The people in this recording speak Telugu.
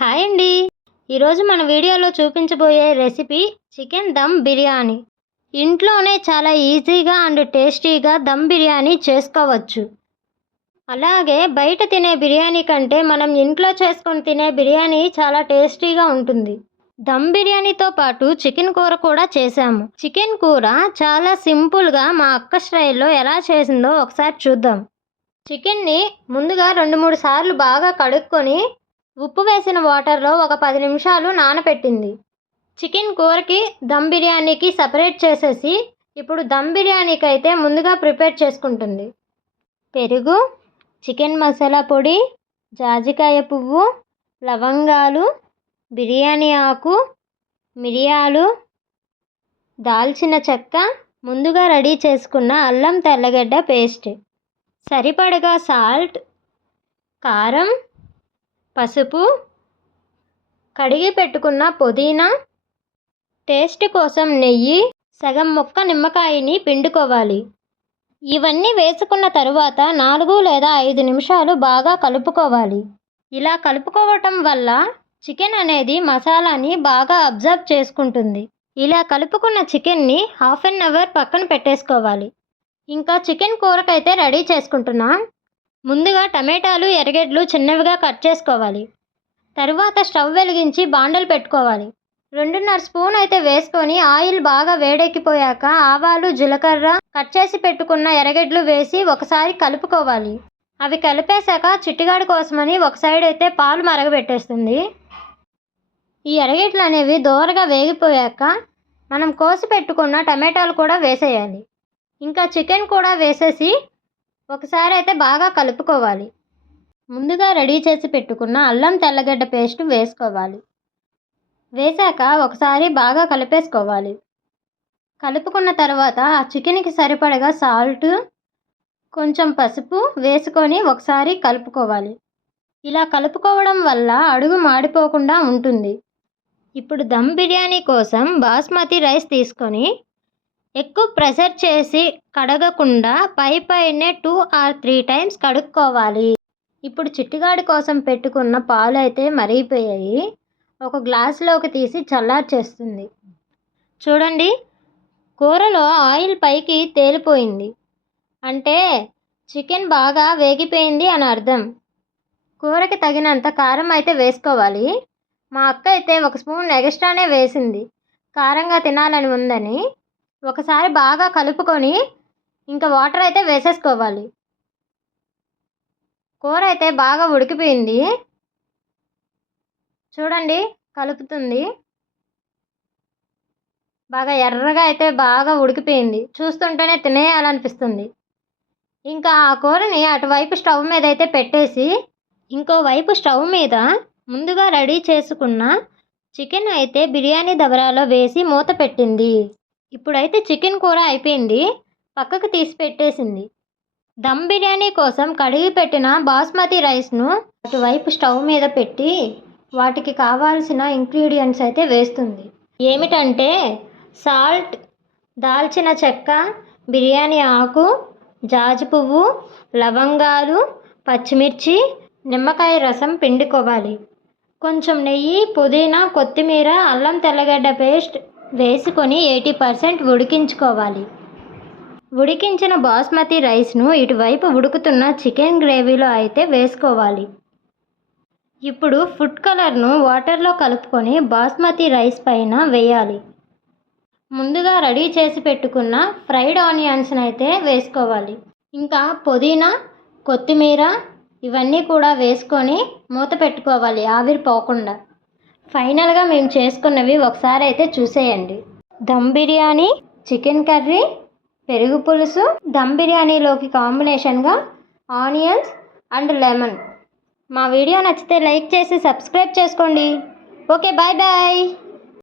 హాయ్ అండి. ఈరోజు మన వీడియోలో చూపించబోయే రెసిపీ చికెన్ దమ్ బిర్యానీ. ఇంట్లోనే చాలా ఈజీగా అండ్ టేస్టీగా దమ్ బిర్యానీ చేసుకోవచ్చు. అలాగే బయట తినే బిర్యానీ కంటే మనం ఇంట్లో చేసుకొని తినే బిర్యానీ చాలా టేస్టీగా ఉంటుంది. దమ్ బిర్యానీతో పాటు చికెన్ కూర కూడా చేశాము. చికెన్ కూర చాలా సింపుల్గా మా అక్క స్టైల్లో ఎలా చేసిందో ఒకసారి చూద్దాం. చికెన్ని ముందుగా 2-3 సార్లు బాగా కడుక్కొని ఉప్పు వేసిన వాటర్లో ఒక 10 నిమిషాలు నానబెట్టింది. చికెన్ కూరకి దమ్ బిర్యానీకి సపరేట్ చేసేసి ఇప్పుడు దమ్ బిర్యానీకి అయితే ముందుగా ప్రిపేర్ చేసుకుంటుంది. పెరుగు, చికెన్ మసాలా పొడి, జాజికాయ పువ్వు, లవంగాలు, బిర్యానీ ఆకు, మిరియాలు, దాల్చిన చెక్క, ముందుగా రెడీ చేసుకున్న అల్లం తెల్లగడ్డ పేస్ట్, సరిపడగా సాల్ట్, కారం, పసుపు, కడిగి పెట్టుకున్న పుదీనా, టేస్ట్ కోసం నెయ్యి, సగం ముక్క నిమ్మకాయని పిండుకోవాలి. ఇవన్నీ వేసుకున్న తరువాత 4 లేదా 5 నిమిషాలు బాగా కలుపుకోవాలి. ఇలా కలుపుకోవటం వల్ల చికెన్ అనేది మసాలాని బాగా అబ్జర్వ్ చేసుకుంటుంది. ఇలా కలుపుకున్న చికెన్ని హాఫ్ అన్ అవర్ పక్కన పెట్టేసుకోవాలి. ఇంకా చికెన్ కూరకైతే రెడీ చేసుకుంటున్నాం. ముందుగా టమాటాలు, ఎర్రగడ్డలు చిన్నవిగా కట్ చేసుకోవాలి. తరువాత స్టవ్ వెలిగించి బాండలు పెట్టుకోవాలి. 2.5 స్పూన్ అయితే వేసుకొని ఆయిల్ బాగా వేడెక్కిపోయాక ఆవాలు, జీలకర్ర, కట్ చేసి పెట్టుకున్న ఎర్రగడ్డలు వేసి ఒకసారి కలుపుకోవాలి. అవి కలిపేశాక చిట్టిగాడి కోసమని ఒక సైడ్ అయితే పాలు మరగబెట్టేస్తుంది. ఈ ఎర్రగడ్డలు అనేవి దోరగా వేగిపోయాక మనం కోసి పెట్టుకున్న టమాటాలు కూడా వేసేయాలి. ఇంకా చికెన్ కూడా వేసేసి ఒకసారి అయితే బాగా కలుపుకోవాలి. ముందుగా రెడీ చేసి పెట్టుకున్న అల్లం తెల్లగడ్డ పేస్ట్ వేసుకోవాలి. వేశాక ఒకసారి బాగా కలిపేసుకోవాలి. కలుపుకున్న తర్వాత ఆ చికెన్కి సరిపడగా సాల్ట్, కొంచెం పసుపు వేసుకొని ఒకసారి కలుపుకోవాలి. ఇలా కలుపుకోవడం వల్ల అడుగు మాడిపోకుండా ఉంటుంది. ఇప్పుడు దమ్ బిర్యానీ కోసం బాస్మతి రైస్ తీసుకొని ఎక్కువ ప్రెషర్ చేసి కడగకుండా పైనే 2 or 3 టైమ్స్ కడుక్కోవాలి. ఇప్పుడు చిట్టిగాడి కోసం పెట్టుకున్న పాలు అయితే మరిగిపోయాయి. ఒక గ్లాసులోకి తీసి చల్లార్చేస్తుంది. చూడండి, కూరలో ఆయిల్ పైకి తేలిపోయింది అంటే చికెన్ బాగా వేగిపోయింది అని అర్థం. కూరకి తగినంత కారం అయితే వేసుకోవాలి. మా అక్క అయితే 1 స్పూన్ ఎక్స్ట్రానే వేసింది, కారంగా తినాలని ఉందని. ఒకసారి బాగా కలుపుకొని ఇంకా వాటర్ అయితే వేసేసుకోవాలి. కూర అయితే బాగా ఉడికిపోయింది. చూడండి, కలుపుతుంది. బాగా ఎర్రగా అయితే బాగా ఉడికిపోయింది. చూస్తుంటేనే తినేయాలనిపిస్తుంది. ఇంకా ఆ కూరని అటువైపు స్టవ్ మీద అయితే పెట్టేసి ఇంకోవైపు స్టవ్ మీద ముందుగా రెడీ చేసుకున్న చికెన్ అయితే బిర్యానీ దబరాలో వేసి మూత పెట్టింది. ఇప్పుడైతే చికెన్ కూర అయిపోయింది, పక్కకు తీసి పెట్టేసింది. దమ్ బిర్యానీ కోసం కడిగి పెట్టిన బాస్మతి రైస్ను అటువైపు స్టవ్ మీద పెట్టి వాటికి కావాల్సిన ఇంగ్రీడియంట్స్ అయితే వేస్తుంది. ఏమిటంటే సాల్ట్, దాల్చిన చెక్క, బిర్యానీ ఆకు, జాజి పువ్వు, లవంగాలు, పచ్చిమిర్చి, నిమ్మకాయ రసం పిండుకోవాలి. కొంచెం నెయ్యి, పుదీనా, కొత్తిమీర, అల్లం తెల్లగడ్డ పేస్ట్ వేసుకొని 80% ఉడికించుకోవాలి. ఉడికించిన బాస్మతి రైస్ను ఇటువైపు ఉడుకుతున్న చికెన్ గ్రేవీలో అయితే వేసుకోవాలి. ఇప్పుడు ఫుడ్ కలర్ను వాటర్లో కలుపుకొని బాస్మతి రైస్ పైన వేయాలి. ముందుగా రెడీ చేసి పెట్టుకున్న ఫ్రైడ్ ఆనియన్స్ని అయితే వేసుకోవాలి. ఇంకా పుదీనా, కొత్తిమీర ఇవన్నీ కూడా వేసుకొని మూత పెట్టుకోవాలి ఆవిరి పోకుండా. ఫైనల్గా మేము చేసుకున్నవి ఒకసారి అయితే చూసేయండి. దమ్ బిర్యానీ, చికెన్ కర్రీ, పెరుగు పులుసు, దమ్ బిర్యానీలోకి కాంబినేషన్గా ఆనియన్స్ అండ్ లెమన్. మా వీడియో నచ్చితే లైక్ చేసి సబ్స్క్రైబ్ చేసుకోండి. Okay, bye bye.